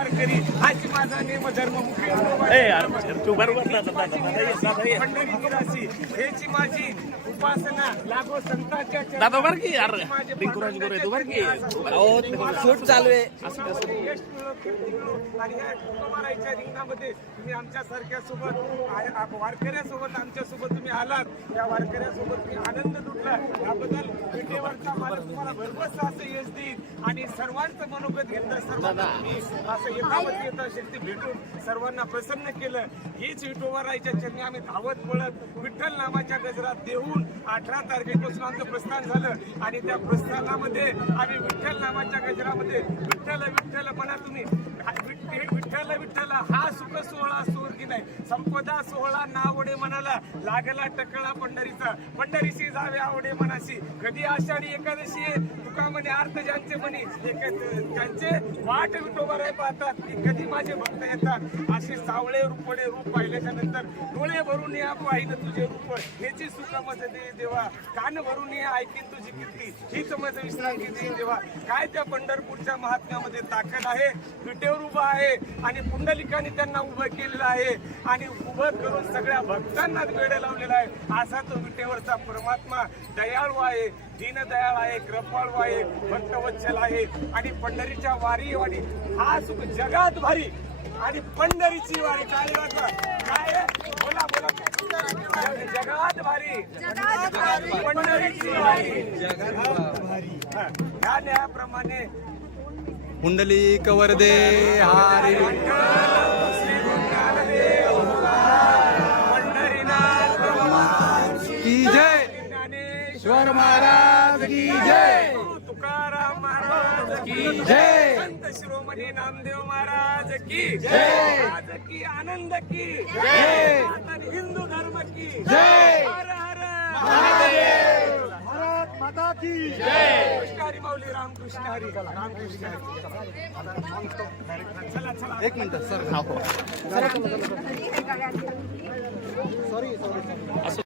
वारकरी हाची माझा नेम धर्म तू बरोबर. पंढरी माझी उपासना लागो संतांच्या चरणी. दादा बर की यार रिंकुराज गोरे तू बर की? शूट चालू आहे. रिंगणामध्ये तुम्ही आमच्या सारख्या सोबत वारकऱ्यासोबत आमच्यासोबत तुम्ही आलात. या वारकऱ्यासोबत तुम्ही आनंद लुटला. याबद्दल विटेवरचा मला तुम्हाला भरघोस असं यश देईल आणि सर्वांचं मनोगत घेतलं सर्वांना असं यथावत यथाशक्ती भेटून सर्वांना प्रसन्न केलं. हीच विठोबारायच्या चरणी आम्ही धावत पळत विठ्ठल नामाच्या गजरात देऊन अठरा तारखेपासून आमचं प्रस्थान झालं. आणि त्या प्रस्थानामध्ये आम्ही विठ्ठल नामाच्या गजरामध्ये विठ्ठल विठ्ठल म्हणा तुम्ही. संपदा सोहळा नावडे मनाला लागला टकळा पंढरीचा. पंढरीशी जावे आवडे मनाशी. कधी आषाढी एकादशी आहे? तुका म्हणे अर्थ ज्यांचे म्हणे एक- त्यांचे वाट विठोबर पाहतात. की कधी माझे भक्त येतात? असे सावळे रूपडे रूप पाहिल्याच्या नंतर डोळे भरून या पाहिलं तुझे रूप. हेची सुख मज दे देवा. कान भरून या ऐकीन तुझी कीर्ती. हीच मज विश्रांती दे देवा. काय त्या पंढरपूरच्या महात्म्यामध्ये ताकद आहे? विटेवर उभा आहे आणि पुंडलिकाने त्यांना उभं केलेलं आहे. आणि उभं करून सगळ्या भक्तांना वेळ लावलेला आहे. असा तो विटेवरचा परमात्मा दयाळू आहे दीनदयाळ आहे कृपाळू आहे भक्तवत्सल आहे. आणि पंढरीच्या वारी वारी हा सुख जगात भारी आणि पंढरीची वारी. काय काय आहे? बोला बोला. जगात भारी. पंढरीची वारी. हा. ह्या न्यायाप्रमाणे कुंडली कवरदे हारी. श्वर महाराज की जय. तुकाराम महाराज की जय. संत शिरोमणी नामदेव महाराज की जय. आज की आनंद की जय. हिंदू धर्म की जय. हर हर. महादेव. भारत माता की जय. कृष्ण हरी माऊली रामकृष्ण हरी रामकृष्ण हरी चला चला. एक मिनिट सर. असं